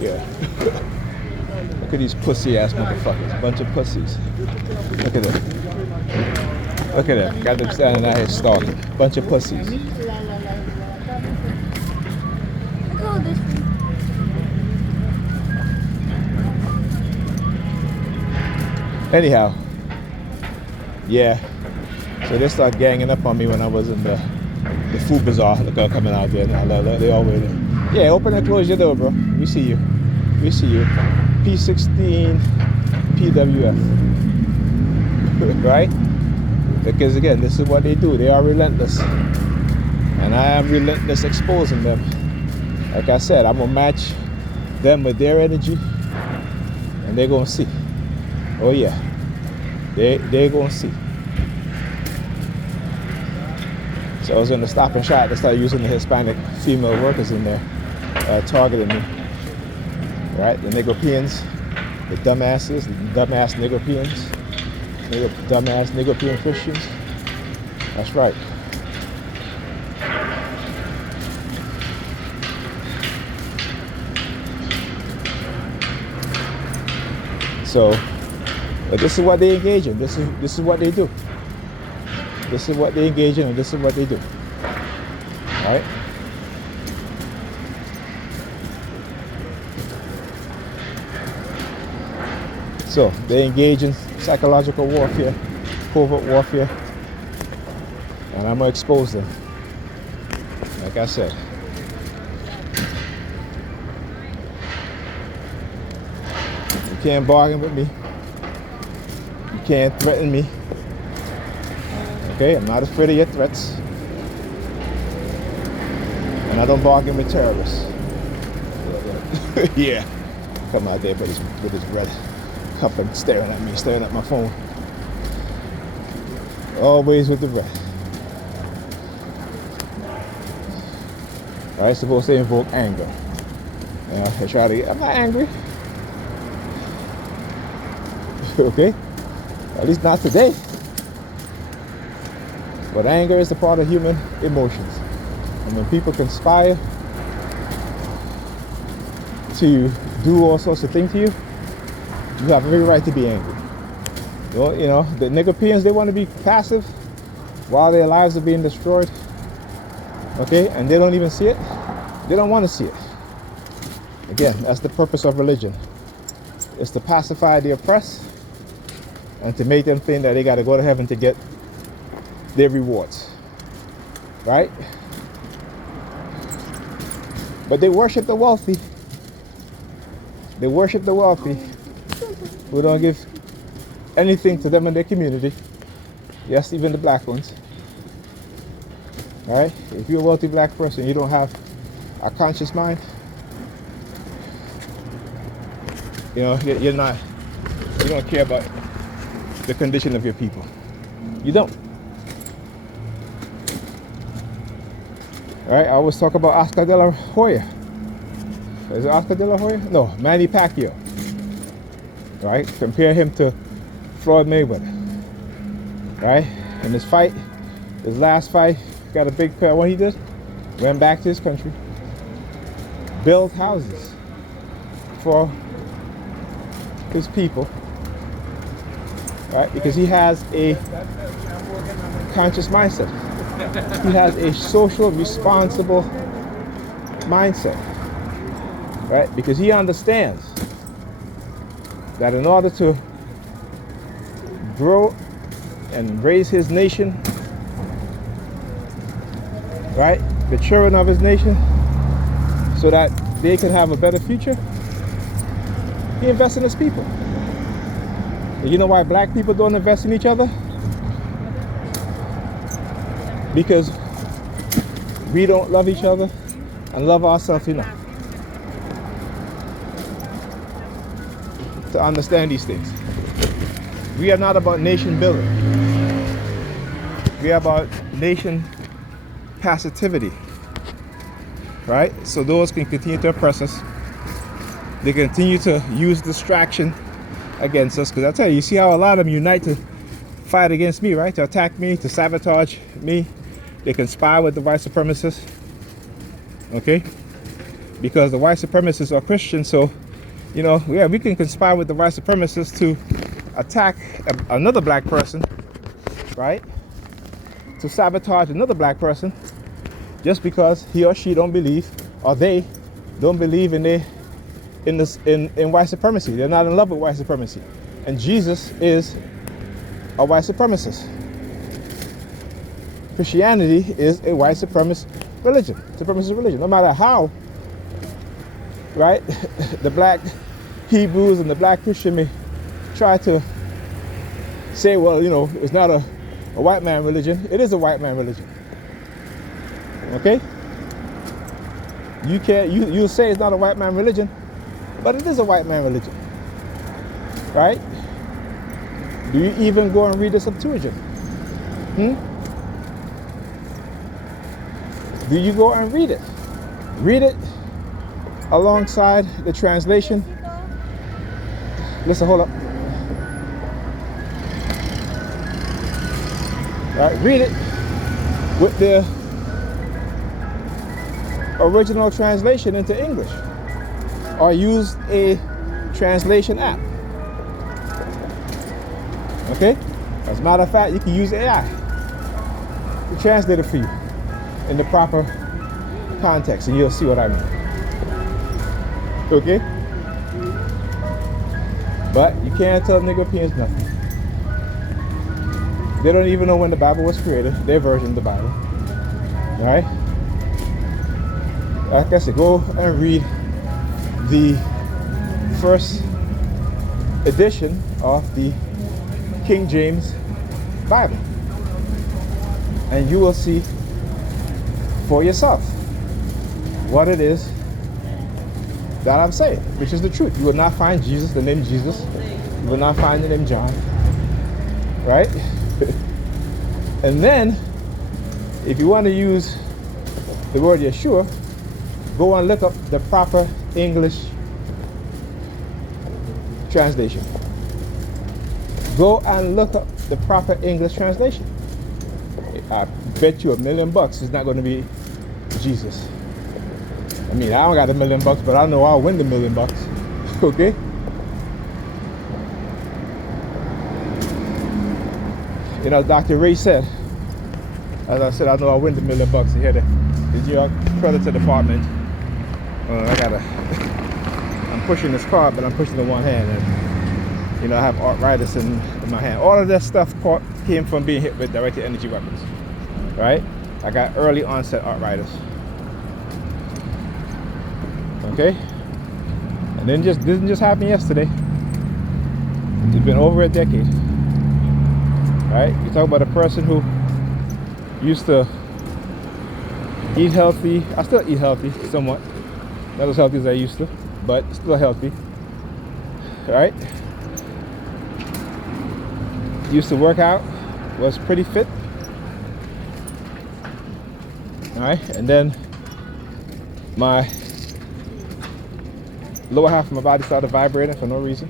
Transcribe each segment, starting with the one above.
Yeah. Look at these pussy ass motherfuckers. Bunch of pussies. Look at them. Look at them. Got them standing out here stalking. Bunch of pussies. Anyhow. Yeah. So they start ganging up on me when I was in the food bazaar. Look at coming out there. Now, they all waiting. Yeah, open and close your door, bro. We see you. We see you. P16 PWF. Right? Because again, this is what they do. They are relentless. And I am relentless exposing them. Like I said, I'm going to match them with their energy. And they're going to see. Oh yeah. They're going to see. So I was in the Stop and Shop. They started using the Hispanic female workers in there, targeting me. Right? The Negropeans, the dumbasses, the dumbass Negropeans, dumbass Negropean Christians. That's right. So, but this is what they engage in. This is what they do. This is what they engage in, and this is what they do. Right? So they engage in psychological warfare, covert warfare, and I'm gonna expose them. Like I said. You can't bargain with me. You can't threaten me. Okay, I'm not afraid of your threats. And I don't bargain with terrorists. Yeah. Come out there with his bread cup and staring at me, staring at my phone. Always with the bread. Alright, supposed to invoke anger. I try to get, I'm not angry. Okay? At least not today. But anger is a part of human emotions. And when people conspire to do all sorts of things to you, you have every right to be angry. You know, the Negropeans, they want to be passive while their lives are being destroyed. Okay? And they don't even see it. They don't want to see it. Again, that's the purpose of religion. It's to pacify the oppressed and to make them think that they got to go to heaven to get their rewards, right? But they worship the wealthy. They worship the wealthy who don't give anything to them in their community. Yes, even the black ones. All right? If you're a wealthy black person, you don't have a conscious mind. You know, you don't care about the condition of your people. You don't. Right, I always talk about Oscar de la Hoya. Is it Oscar de la Hoya? No, Manny Pacquiao. Right, compare him to Floyd Mayweather. Right, in his fight, his last fight, got a big pair. What he did? Went back to his country, built houses for his people. Right, because he has a conscious mindset. He has a social, responsible mindset, right? Because he understands that in order to grow and raise his nation, right? The children of his nation, so that they can have a better future, he invests in his people. And you know why black people don't invest in each other? Because we don't love each other and love ourselves enough to understand these things. We are not about nation building. We are about nation passivity, right? So those can continue to oppress us. They continue to use distraction against us. Because I tell you, you see how a lot of them unite to fight against me, right? To attack me, to sabotage me. They conspire with the white supremacists. Okay? because the white supremacists are Christians. So, you know, yeah, we can conspire with the white supremacists to attack another black person, right? To sabotage another black person just because he or she don't believe, or they don't believe in white supremacy. They're not in love with white supremacy. And Jesus is a white supremacist. Christianity is a white supremacist religion. No matter how, right, the black Hebrews and the black Christian may try to say, well, you know, it's not a white man religion. It is a white man religion. Okay? You'll say it's not a white man religion, but it is a white man religion. Right? Do you even go and read the Septuagint? Do you go and read it? Read it alongside the translation. Listen, hold up. Right, read it with the original translation into English, or use a translation app. Okay? As a matter of fact, you can use AI to translate it for you in the proper context, and you'll see what I mean. Okay? But you can't tell Nigerians nothing. They don't even know when the Bible was created, their version of the Bible. Alright? Like I said, go and read the first edition of the King James Bible, and you will see for yourself what it is that I'm saying, which is the truth. You will not find Jesus, the name Jesus. You will not find the name John. Right? And then, if you want to use the word Yeshua, go and look up the proper English translation. Go and look up the proper English translation. I bet you $1 million it's not going to be Jesus. I mean, I don't got $1 million, but I know I'll win the $1 million. Okay? You know, Dr. Ray said, as I said, I know I'll win the $1 million. You hear the New York Predator Department. I'm pushing this car, but I'm pushing with one hand. And, you know, I have arthritis in my hand. All of this stuff came from being hit with directed energy weapons. Right? I got early onset arthritis. Okay? And then didn't just happen yesterday. It's been over a decade. Right? You talk about a person who used to eat healthy. I still eat healthy somewhat. Not as healthy as I used to, but still healthy. Right? Used to work out, was pretty fit. Alright, and then my lower half of my body started vibrating for no reason.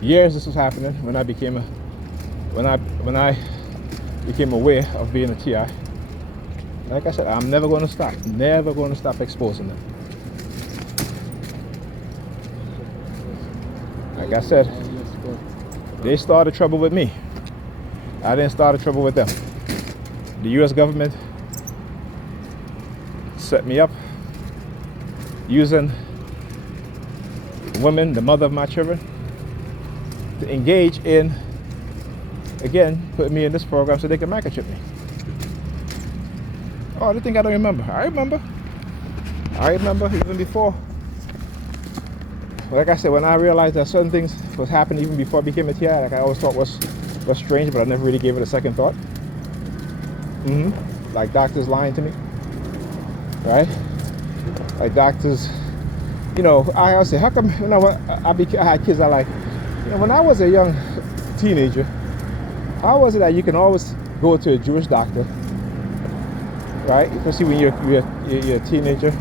Years this was happening when I became aware of being a TI. Like I said, I'm never going to stop. Never going to stop exposing them. Like I said, they started trouble with me. I didn't start trouble with them. The U.S. government set me up using women, the mother of my children, to engage in, again, putting me in this program so they can microchip me. Oh, they think I don't remember. I remember even before. Like I said, when I realized that certain things was happening even before I became a TI, like I always thought was strange, but I never really gave it a second thought. Like doctors lying to me, right? Like doctors, you know, I always say, how come, you know, I had kids I like, you know, when I was a young teenager, how was it that you can always go to a Jewish doctor, right? Especially when you're a teenager,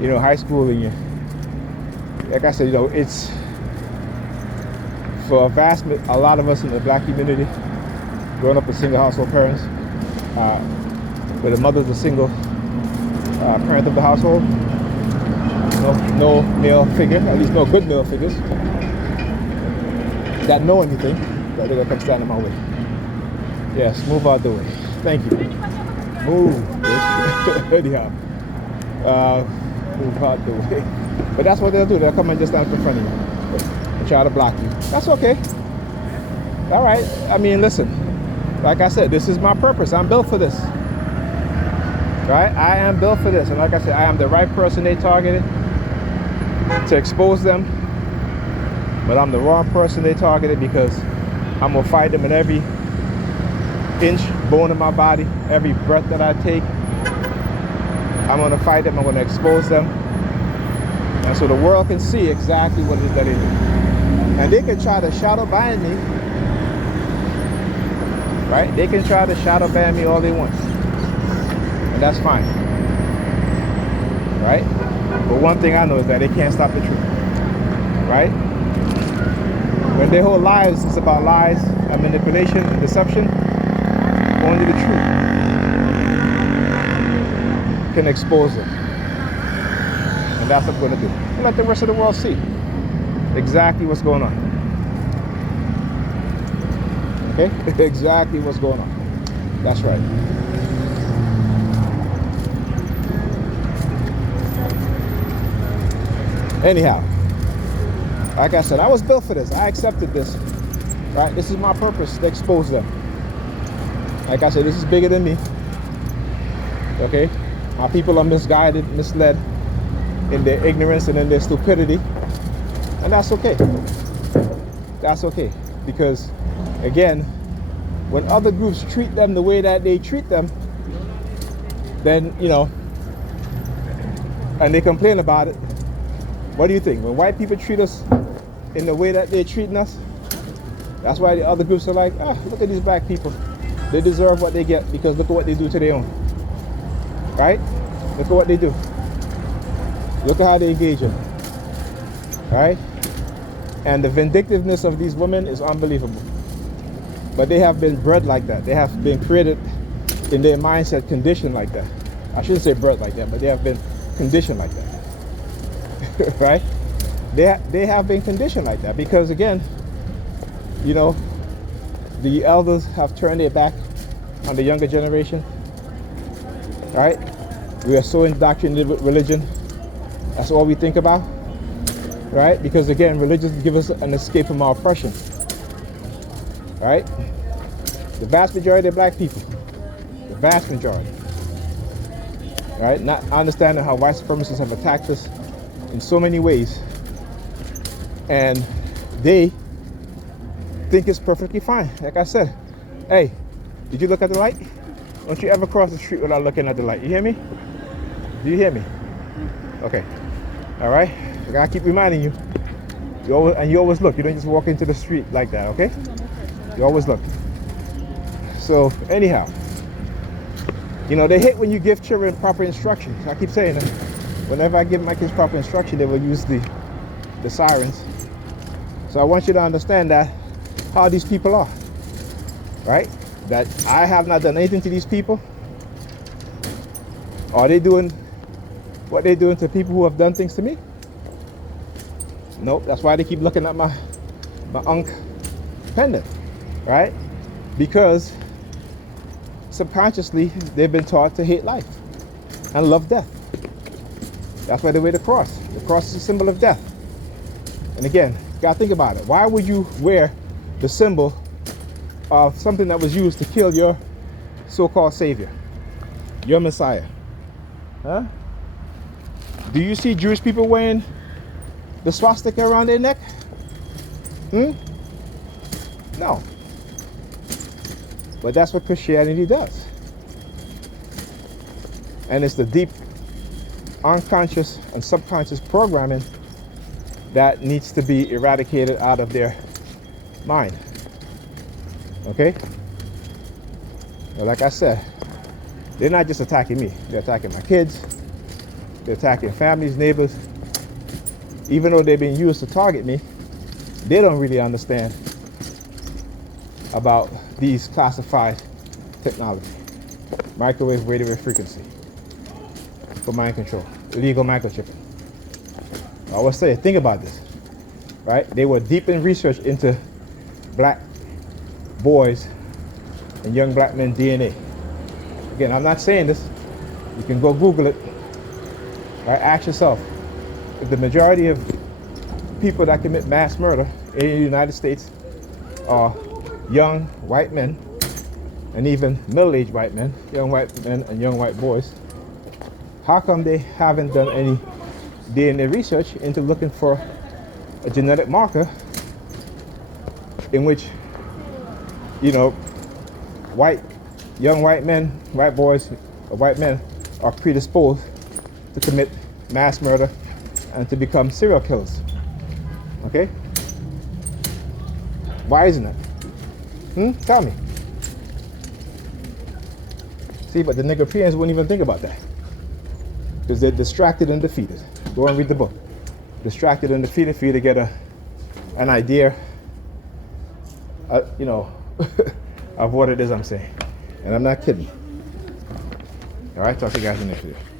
you know, high school, and you, like I said, you know, it's for a lot of us in the black community, growing up with single household parents, where the mothers are single, parent of the household. No male figure, at least no good male figures that know anything, that they're gonna come stand in my way. Yes, move out the way. Thank you. Move. Anyhow, move out the way. But that's what they'll do. They'll come and just stand in front of you and try to block you. That's okay. All right. I mean, listen. Like I said, this is my purpose. I'm built for this. Right? I am built for this. And like I said, I am the right person they targeted to expose them. But I'm the wrong person they targeted because I'm going to fight them in every inch, bone in my body, every breath that I take. I'm going to fight them. I'm going to expose them. And so the world can see exactly what it is that they do. And they can try to shadow ban me. Right? They can try to shadow ban me all they want. And that's fine. Right? But one thing I know is that they can't stop the truth. Right? When their whole lives is about lies and manipulation and deception, only the truth can expose them. And that's what I'm going to do. And let the rest of the world see exactly what's going on. Okay? Exactly what's going on. That's right. Anyhow, like I said, I was built for this. I accepted this. Right? This is my purpose, to expose them. Like I said, this is bigger than me. Okay? My people are misguided, misled in their ignorance and in their stupidity. And that's okay. That's okay. Because, again, when other groups treat them the way that they treat them, then, you know, and they complain about it, what do you think? When white people treat us in the way that they're treating us, that's why the other groups are like, look at these black people. They deserve what they get because look at what they do to their own. Right? Look at what they do. Look at how they engage them. Right? And the vindictiveness of these women is unbelievable. But they have been bred like that. They have been created in their mindset, conditioned like that. I shouldn't say bred like that, but they have been conditioned like that. Right? They have been conditioned like that because, again, you know, the elders have turned their back on the younger generation. Right? We are so indoctrinated with religion. That's all we think about. Right? Because, again, religion gives us an escape from our oppression. Right? The vast majority of black people, the vast majority, right? Not understanding how white supremacists have attacked us in so many ways, and they think it's perfectly fine. Like I said, hey, did you look at the light? Don't you ever cross the street without looking at the light. You hear me? Do you hear me? Okay. All right. I gotta keep reminding you. You always look. You don't just walk into the street like that. Okay? You always look. So anyhow, you know, they hate when you give children proper instructions. I keep saying that. Whenever I give my kids proper instruction, they will use the sirens. So I want you to understand that how these people are, right? That I have not done anything to these people. Are they doing what they're doing to people who have done things to me? Nope. That's why they keep looking at my Ankh pendant, right? Because subconsciously they've been taught to hate life and love death. That's why they wear the cross. The cross is a symbol of death. And again, you gotta think about it. Why would you wear the symbol of something that was used to kill your so-called savior, your Messiah? Huh? Do you see Jewish people wearing the swastika around their neck? No. But that's what Christianity does. And it's the deep unconscious and subconscious programming that needs to be eradicated out of their mind. Okay? Well, like I said, they're not just attacking me. They're attacking my kids. They're attacking families, neighbors. Even though they're being used to target me, they don't really understand about these classified technology. Microwave, radio wave frequency. for mind control, illegal microchipping. I always say, think about this, right? They were deep in research into black boys and young black men DNA. Again, I'm not saying this. You can go Google it. Right? Ask yourself, if the majority of people that commit mass murder in the United States are young white men, and even middle-aged white men, young white men and young white boys, how come they haven't done any DNA research into looking for a genetic marker in which, young white men, white boys, or white men are predisposed to commit mass murder and to become serial killers? Okay? Why isn't it? Tell me. See, but the Nigerians wouldn't even think about that, because they're distracted and defeated. Go and read the book. Distracted and defeated for you to get an idea, of what it is I'm saying. And I'm not kidding. All right, talk to you guys in the next video.